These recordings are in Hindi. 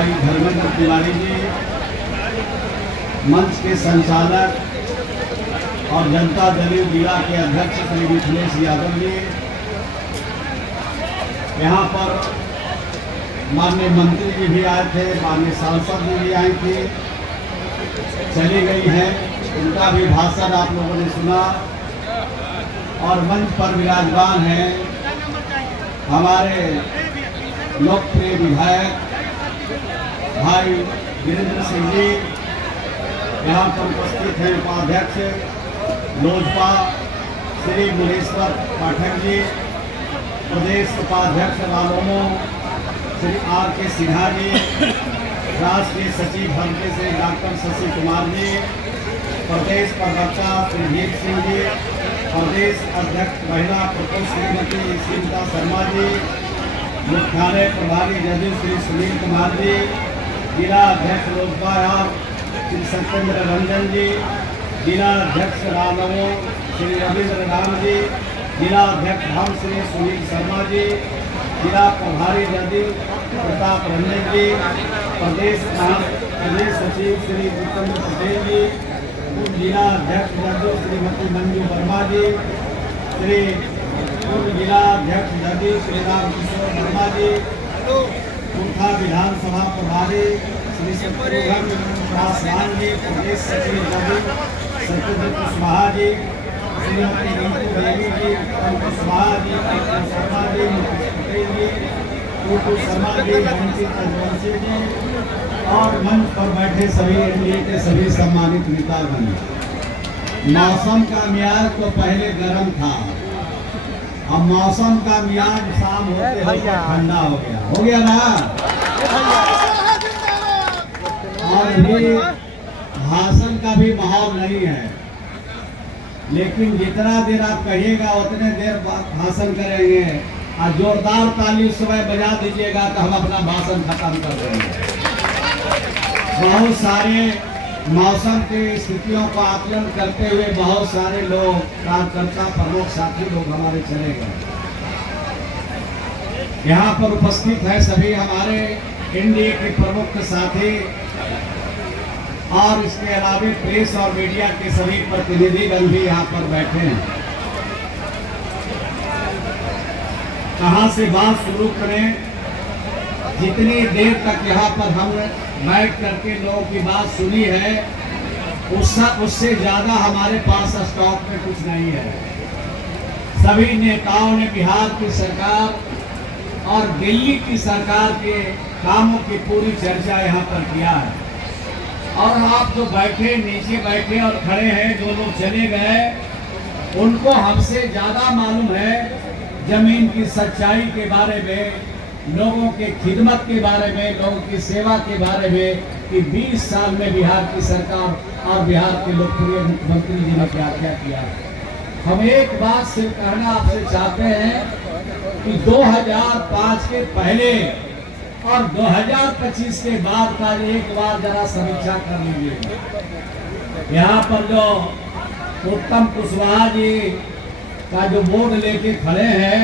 भाई धर्मेंद्र तिवारी जी, मंच के संचालक और जनता दल जिला के अध्यक्ष श्री मिथिलेश यादव जी, यहाँ पर माननीय मंत्री जी भी आए थे, माननीय सांसद जी भी आई थी, चली गई हैं, उनका भी भाषण आप लोगों ने सुना। और मंच पर विराजमान हैं हमारे लोकप्रिय विधायक भाई वीरेंद्र सिंह जी, यहाँ पर उपस्थित हैं उपाध्यक्ष लोजपा श्री मुनेश्वर पाठक जी, प्रदेश उपाध्यक्ष रालोमो श्री R.K. सिन्हा जी, राष्ट्रीय सचिव हल्के से डॉक्टर शशि कुमार जी, प्रदेश प्रवक्ता श्री वीर सिंह जी, प्रदेश अध्यक्ष महिला प्रकोष्ठ श्रीमती सीता शर्मा जी, मुख्यालय प्रभारी जदयू श्री सुनील कुमार जी, जिला अध्यक्ष लोजपा श्री सत्येंद्र रंजन जी, जिला अध्यक्ष रालोमो श्री रविंद्र राम जी, जिला अध्यक्ष हम श्री सुनील शर्मा जी, जिला प्रभारी जदयू प्रताप रंजन जी, प्रदेश सचिव श्री भूपेंद्र पटेल जी, जिला अध्यक्ष जदयू श्रीमती मंजू वर्मा जी, श्री पूर्व जिला अध्यक्ष जदयू श्री राम किशोर वर्मा जी, पूर्था विधानसभा प्रभारी श्री शत्रुघ्न पासवान जी, प्रदेश सचिव जदयू सत्यदेव कुशवाहा जी, श्रीमती रिंकू देवी जी, कुशवाहा जी, शर्मा जी, पटेल जी, टूटू शर्मा जी, वंचित रघुवंशी जी और मंच पर बैठे सभी एनडीए के सभी सम्मानित नेतागण। मौसम का मियाज तो पहले गर्म था, अब मौसम का मियाज शाम होते होते ठंडा हो गया ना। और भी भाषण का भी माहौल नहीं है, लेकिन जितना देर आप कहिएगा उतने देर भाषण करेंगे। और जोरदार ताली सुबह बजा दीजिएगा तो हम अपना भाषण खत्म कर देंगे। बहुत सारे मौसम की स्थितियों का आकलन करते हुए बहुत सारे लोग, कार्यकर्ता, प्रमुख साथी लोग हमारे चले गए। यहाँ पर उपस्थित है सभी हमारे एनडीए के प्रमुख साथी और इसके अलावा प्रेस और मीडिया के सभी प्रतिनिधिगण भी यहाँ पर बैठे हैं। कहाँ से बात शुरू करें? जितनी देर तक यहाँ पर हम बैठ करके लोगों की बात सुनी है, उससे ज्यादा हमारे पास स्टॉक में कुछ नहीं है। सभी नेताओं ने बिहार की सरकार और दिल्ली की सरकार के कामों की पूरी चर्चा यहाँ पर किया है। और आप जो बैठे, नीचे बैठे और खड़े हैं, जो लोग चले गए, उनको हमसे ज्यादा मालूम है जमीन की सच्चाई के बारे में, लोगों के खिदमत के बारे में, लोगों की सेवा के बारे में कि 20 साल में बिहार की सरकार और बिहार के लोकप्रिय मुख्यमंत्री जी ने क्या क्या किया। हम एक बात सिर्फ कहना आपसे चाहते हैं कि 2005 के पहले और 2025 के बाद का एक बार जरा समीक्षा कर लीजिए। यहाँ पर जो उत्तम कुशवाहा जी का जो बोर्ड लेके खड़े हैं,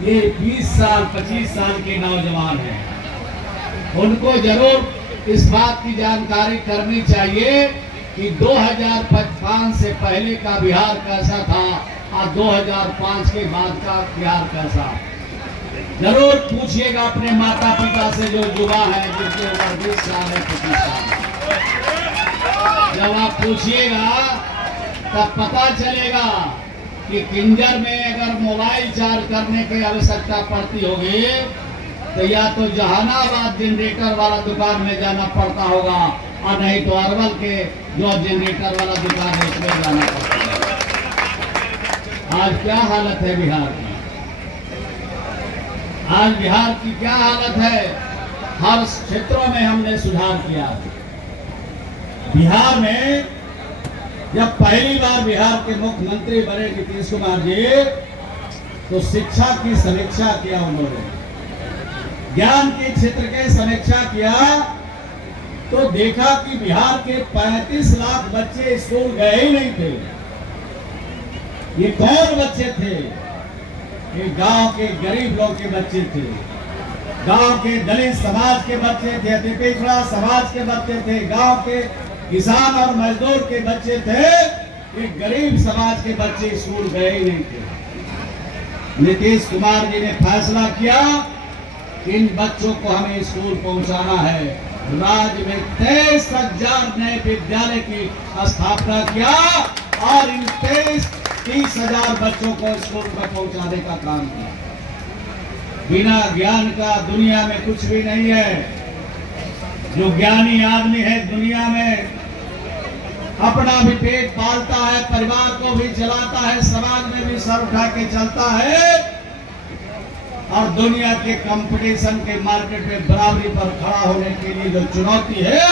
ये 20 साल 25 साल के नौजवान हैं। उनको जरूर इस बात की जानकारी करनी चाहिए कि 2005 से पहले का बिहार कैसा था और 2005 के बाद का बिहार कैसा। जरूर पूछिएगा अपने माता पिता से जो युवा है, जिनकी उम्र 20 साल है, 25 साल। जब आप पूछिएगा तब पता चलेगा कि किंजर में अगर मोबाइल चार्ज करने की आवश्यकता पड़ती होगी तो या तो जहानाबाद जनरेटर वाला दुकान में जाना पड़ता होगा और नहीं तो अरवल के जो जनरेटर वाला दुकान है उसमें जाना पड़ता है। आज क्या हालत है बिहार की? आज बिहार की क्या हालत है? हर क्षेत्रों में हमने सुधार किया। बिहार में जब पहली बार बिहार के मुख्यमंत्री बने नीतीश कुमार जी, तो शिक्षा की समीक्षा किया उन्होंने, ज्ञान के क्षेत्र के समीक्षा किया, तो देखा कि बिहार के 35 लाख बच्चे स्कूल गए ही नहीं थे। ये कौन बच्चे थे? ये गांव के गरीब लोग के बच्चे थे। गांव के दलित समाज के बच्चे थे, अति पिछड़ा समाज के बच्चे थे, गांव के किसान और मजदूर के बच्चे थे, एक गरीब समाज के बच्चे स्कूल गए ही नहीं थे। नीतीश कुमार जी ने फैसला किया कि इन बच्चों को हमें स्कूल पहुंचाना है। राज्य में 23,000 नए विद्यालय की स्थापना किया और इन 30,000 बच्चों को स्कूल में पहुंचाने का काम किया। बिना ज्ञान का दुनिया में कुछ भी नहीं है। जो ज्ञानी आदमी है दुनिया में अपना भी पेट पालता है, परिवार को भी चलाता है, समाज में भी सर उठा के चलता है और दुनिया के कंपटीशन के मार्केट में बराबरी पर खड़ा होने के लिए जो चुनौती है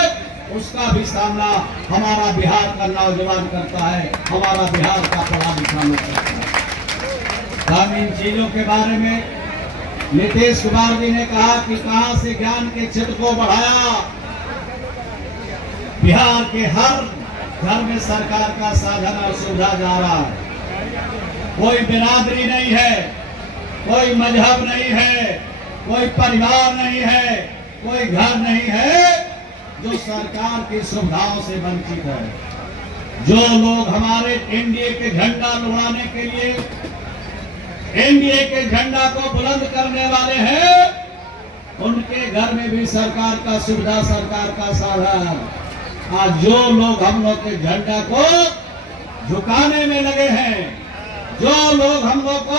उसका भी सामना हमारा बिहार का नौजवान करता है, हमारा बिहार का पढ़ा लिखा लोग करता है। हम इन चीजों के बारे में नीतीश कुमार जी ने कहा कि कहां से ज्ञान के क्षेत्र को बढ़ाया। बिहार के हर घर में सरकार का साधन और सुविधा जा रहा है। कोई बिरादरी नहीं है, कोई मजहब नहीं है, कोई परिवार नहीं है, कोई घर नहीं है जो सरकार की सुविधाओं से वंचित है। जो लोग हमारे एनडीए के झंडा लुढ़ाने के लिए, एनडीए के झंडा को बुलंद करने वाले हैं, उनके घर में भी सरकार का सुविधा, सरकार का साधन। आज जो लोग हम लोग के झंडा को झुकाने में लगे हैं, जो लोग हम लोग को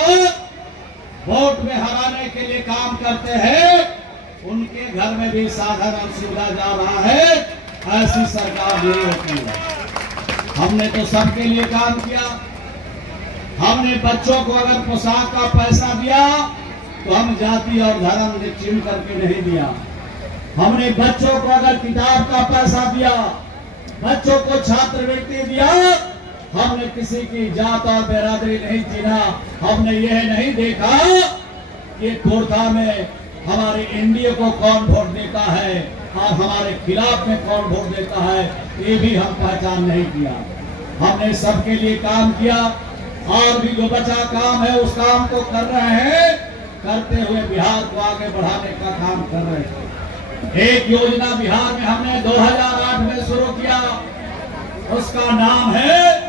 वोट में हराने के लिए काम करते हैं, उनके घर में भी साधन और सुविधा जा रहा है। ऐसी सरकार नहीं होती है। हमने तो सबके लिए काम किया। हमने बच्चों को अगर पोशाक का पैसा दिया तो हम जाति और धर्म ने चिन्ह करके नहीं दिया। हमने बच्चों को अगर किताब का पैसा दिया, बच्चों को छात्रवृत्ति दिया, हमने किसी की जात और बिरादरी नहीं चिन्हा। हमने यह नहीं देखा कि खोरधा में हमारे एनडीए को कौन वोट देता है और हमारे खिलाफ में कौन वोट देता है, ये भी हम पहचान नहीं किया। हमने सबके लिए काम किया और भी जो बचा काम है उस काम को कर रहे हैं, करते हुए बिहार को आगे बढ़ाने का काम कर रहे हैं। एक योजना बिहार में हमने 2008 में शुरू किया, उसका नाम है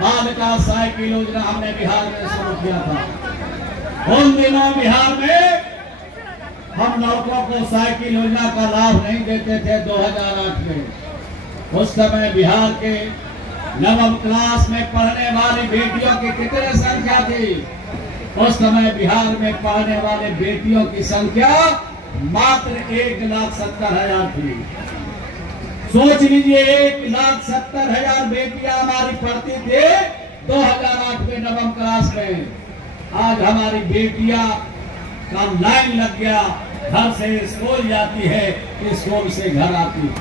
बालिका साइकिल योजना। हमने बिहार में शुरू किया था। उन दिनों बिहार में हम लड़कों को साइकिल योजना का लाभ नहीं देते थे। 2008 में उस समय बिहार के नवम क्लास में पढ़ने वाली बेटियों की कितनी संख्या थी? उस समय बिहार में पढ़ने वाले बेटियों की संख्या मात्र 1,70,000 थी। सोच लीजिए, 1,70,000 बेटियां हमारी पढ़ती थी 2008 में नवम क्लास में। आज हमारी बेटियां का लाइन लग गया, घर से स्कूल जाती है, स्कूल से घर आती है।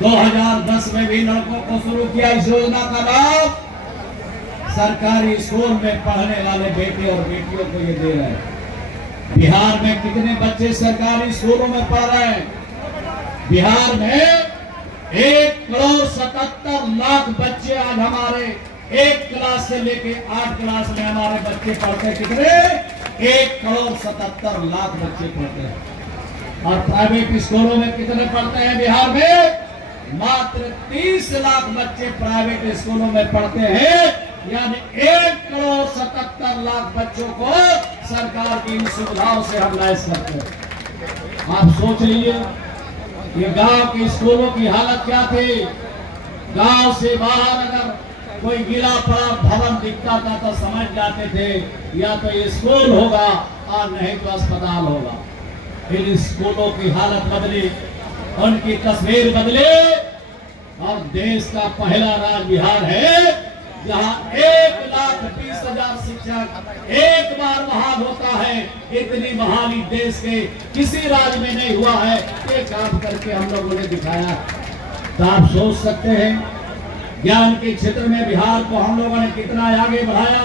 2010 में भी लड़कों को शुरू किया इस योजना का लाभ। सरकारी स्कूल में पढ़ने वाले बेटे और बेटियों को ये दे रहे हैं। बिहार में कितने बच्चे सरकारी स्कूलों में पढ़ रहे हैं? बिहार में 1,77,00,000 बच्चे आज हमारे 1 क्लास से लेके 8 क्लास में हमारे बच्चे पढ़ते हैं। कितने? 1,77,00,000 बच्चे पढ़ते हैं। और प्राइवेट स्कूलों में कितने पढ़ते हैं बिहार में? मात्र 30 लाख बच्चे प्राइवेट स्कूलों में पढ़ते हैं। यानी 1,77,00,000 बच्चों को सरकार की इन सुविधाओं से हम लैस करते हैं। आप सोच लीजिए, ये गांव के स्कूलों की हालत क्या थी? गांव से बाहर अगर कोई गिरा पड़ा भवन दिखता था तो समझ जाते थे या तो ये स्कूल होगा और नहीं तो अस्पताल होगा। इन स्कूलों की हालत बदली, उनकी तस्वीर बदली और देश का पहला राज्य बिहार है जहां 1,20,000 शिक्षक एक बार बहाल होता है। इतनी बहाली देश के किसी राज्य में नहीं हुआ है। ये काम करके हम लोगों ने दिखाया। तो आप सोच सकते हैं ज्ञान के क्षेत्र में बिहार को हम लोगों ने कितना आगे बढ़ाया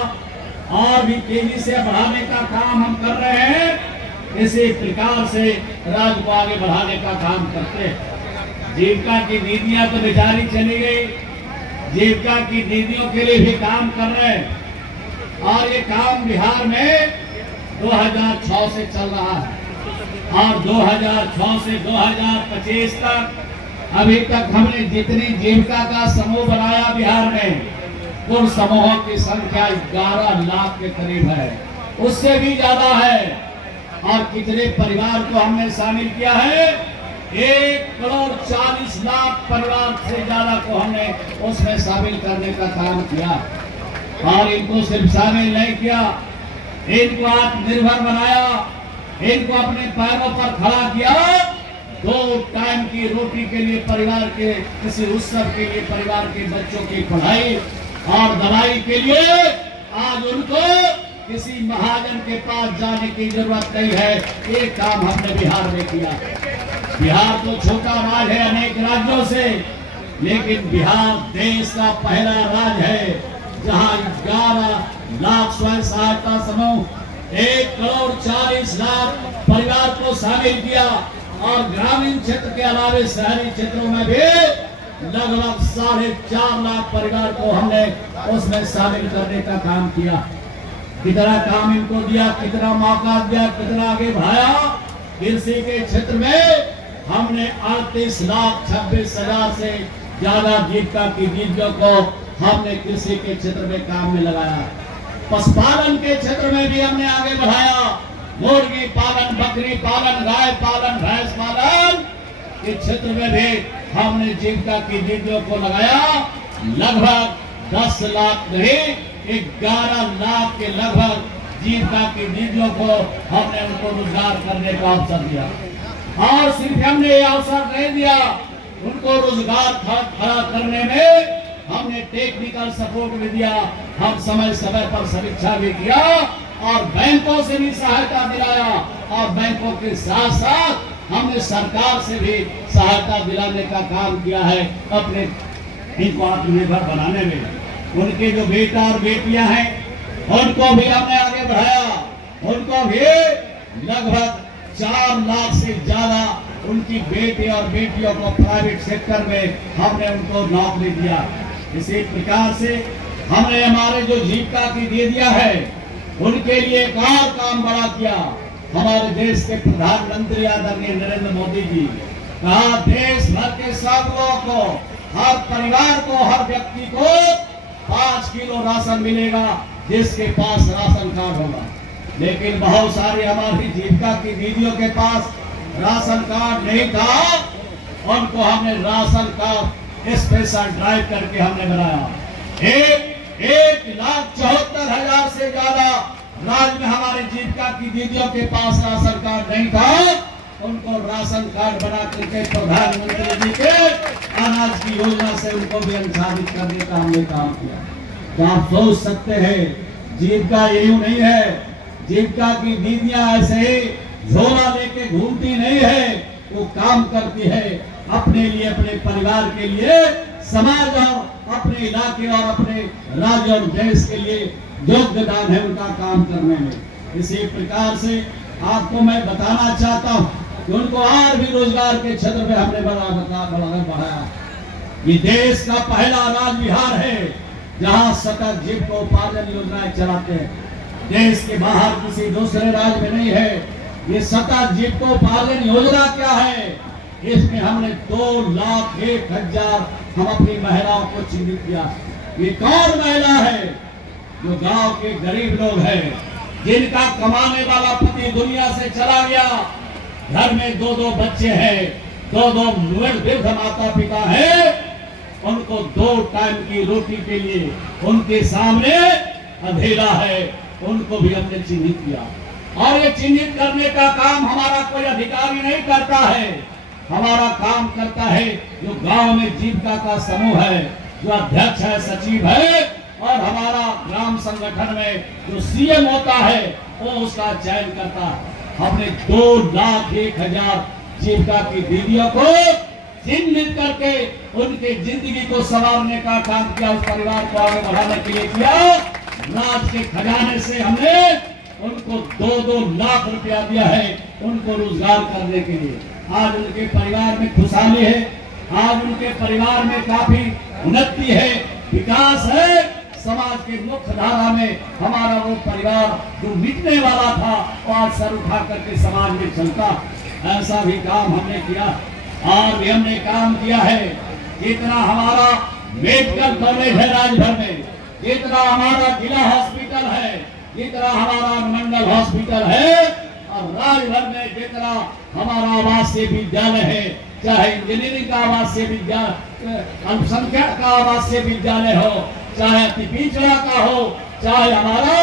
और भी तेजी से बढ़ाने का काम हम कर रहे हैं। इसी प्रकार से राज्य को आगे बढ़ाने का काम करते हैं। जीविका की दीदियां तो बेचारी चली गई, जीविका की दीदियों के लिए भी काम कर रहे हैं और ये काम बिहार में 2006 से चल रहा है। और 2006 से 2025 तक अभी तक हमने जितनी जीविका का समूह बनाया बिहार में, कुल समूहों की संख्या 11 लाख के करीब है, उससे भी ज्यादा है। और कितने परिवार को हमने शामिल किया है? 1,40,00,000 परिवार से ज्यादा को हमने उसमें शामिल करने का काम किया। और इनको सिर्फ शामिल नहीं किया, इनको आत्मनिर्भर बनाया, इनको अपने पैरों पर खड़ा किया। 2 टाइम की रोटी के लिए, परिवार के किसी उत्सव के लिए, परिवार के बच्चों की पढ़ाई और दवाई के लिए आज उनको किसी महाजन के पास जाने की जरूरत नहीं है। ये काम हमने बिहार में किया। बिहार तो छोटा राज्य है अनेक राज्यों से, लेकिन बिहार देश का पहला राज्य है जहां 11 लाख स्वयं सहायता समूह, 1,40,00,000 परिवार को शामिल किया। और ग्रामीण क्षेत्र के अलावा शहरी क्षेत्रों में भी लगभग 4.5 लाख परिवार को हमने उसमें शामिल करने का काम किया। कितना काम इनको दिया, कितना मौका दिया, कितना आगे बढ़ाया। कृषि के क्षेत्र में हमने 38,26,000 से ज्यादा जीविका की दीदियों को हमने कृषि के क्षेत्र में काम में लगाया। पशुपालन के क्षेत्र में भी हमने आगे बढ़ाया। मुर्गी पालन, बकरी पालन, गाय पालन, भैंस पालन के क्षेत्र में भी हमने जीविका की दीदियों को लगाया। लगभग 10 लाख नहीं, 11 लाख के लगभग जीविका की दीदियों को हमने उनको रोजगार करने का अवसर दिया। और सिर्फ हमने ये अवसर नहीं दिया, उनको रोजगार खड़ा करने में हमने टेक्निकल सपोर्ट भी दिया। हम समय समय पर समीक्षा भी किया और बैंकों से भी सहायता दिलाया। और बैंकों के साथ साथ हमने सरकार से भी सहायता दिलाने का काम किया है अपने इनको आत्मनिर्भर बनाने में। उनके जो बेटा और बेटियां हैं उनको भी हमने आगे बढ़ाया। उनको भी लगभग 4 लाख से ज्यादा उनकी बेटे और बेटियों को प्राइवेट सेक्टर में हमने उनको नौकरी दिया। इसी प्रकार से हमने हमारे जो जीविका की दीदियां है उनके लिए एक और काम बड़ा किया। हमारे देश के प्रधानमंत्री आदरणीय नरेंद्र मोदी जी कहा, देश भर के सब लोगों को, हर परिवार को, हर व्यक्ति को 5 किलो राशन मिलेगा जिसके पास राशन कार्ड होगा। लेकिन बहुत सारी हमारी जीविका की दीदियों के पास राशन कार्ड नहीं था। उनको हमने राशन कार्ड स्पेशल ड्राइव करके हमने बनाया। 1,74,000 से ज्यादा राज्य में हमारे जीविका की दीदियों के पास राशन कार्ड नहीं था। उनको राशन कार्ड बना करके प्रधानमंत्री जी के अनाज की योजना से उनको भी अनुसारित करने का हमने काम किया। तो आप सोच सकते हैं जीविका यही नहीं है। जीविका की दीदियां ऐसे ही झोला लेके घूमती नहीं है, वो काम करती है अपने लिए, अपने परिवार के लिए, समाज और अपने इलाके और अपने राज्य और देश के लिए योगदान है उनका काम करने में। इसी प्रकार से आपको मैं बताना चाहता हूँ कि उनको और भी रोजगार के क्षेत्र में हमने बढ़ाया। ये देश का पहला राज्य बिहार है जहाँ सतत जीविकोपार्जन योजनाएं चलाते हैं। देश के बाहर किसी दूसरे राज्य में नहीं है। ये सतत जीविकोपार्जन योजना क्या है? इसमें हमने 2,01,000 हम अपनी महिलाओं को चिन्हित किया। ये कौन महिला है? जो गांव के गरीब लोग हैं, जिनका कमाने वाला पति दुनिया से चला गया, घर में 2-2 बच्चे हैं, 2-2 वृद्ध माता पिता हैं, उनको 2 टाइम की रोटी के लिए उनके सामने अंधेरा है, उनको भी हमने चिन्हित किया। और ये चिन्हित करने का काम हमारा कोई अधिकारी नहीं करता है, हमारा काम करता है जो गांव में जीविका का समूह है, जो अध्यक्ष है, सचिव है, और हमारा ग्राम संगठन में जो सीएम होता है वो उसका चयन करता है। हमने 2,01,000 जीविका की दीदियों को चिन्हित करके उनके जिंदगी को संवारने का काम किया, उस परिवार को आगे बढ़ाने के लिए किया। राज्य के खजाने से हमने उनको 2-2 लाख रुपया दिया है उनको रोजगार करने के लिए। आज उनके परिवार में खुशहाली है, आज उनके परिवार में काफी उन्नति है, विकास है। समाज के मुख्य धारा में हमारा वो परिवार जो मिटने वाला था वो आज सर उठा करके समाज में चलता। ऐसा भी काम हमने किया और भी हमने काम किया है। जितना हमारा मेडिकल कॉलेज है राजभर में, जितना हमारा जिला हॉस्पिटल है, जितना हमारा मंडल हॉस्पिटल है, और राजभर में जितना हमारा आवासीय विद्यालय है, चाहे इंजीनियरिंग का आवासीय विद्यालय, अल्पसंख्यक का आवासीय विद्यालय हो, चाहे अति पिछड़ा का हो, चाहे हमारा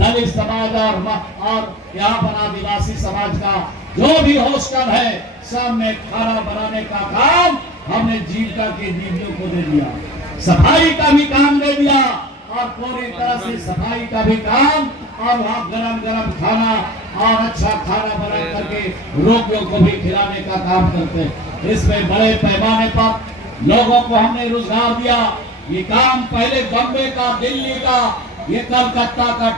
दलित समाज और यहाँ पर आदिवासी समाज का जो भी हॉस्टल है, सब में खाना बनाने का काम हमने जीविका के दीदियों को दे दिया। सफाई का भी काम दे दिया और पूरी तरह से सफाई का भी काम, और वहाँ गरम गरम खाना और अच्छा खाना बना करके रोगियों को भी खिलाने का काम करते हैं। इसमें बड़े पैमाने पर लोगों को हमने रोजगार दिया। ये काम पहले बम्बे का, दिल्ली का, ये कलकत्ता का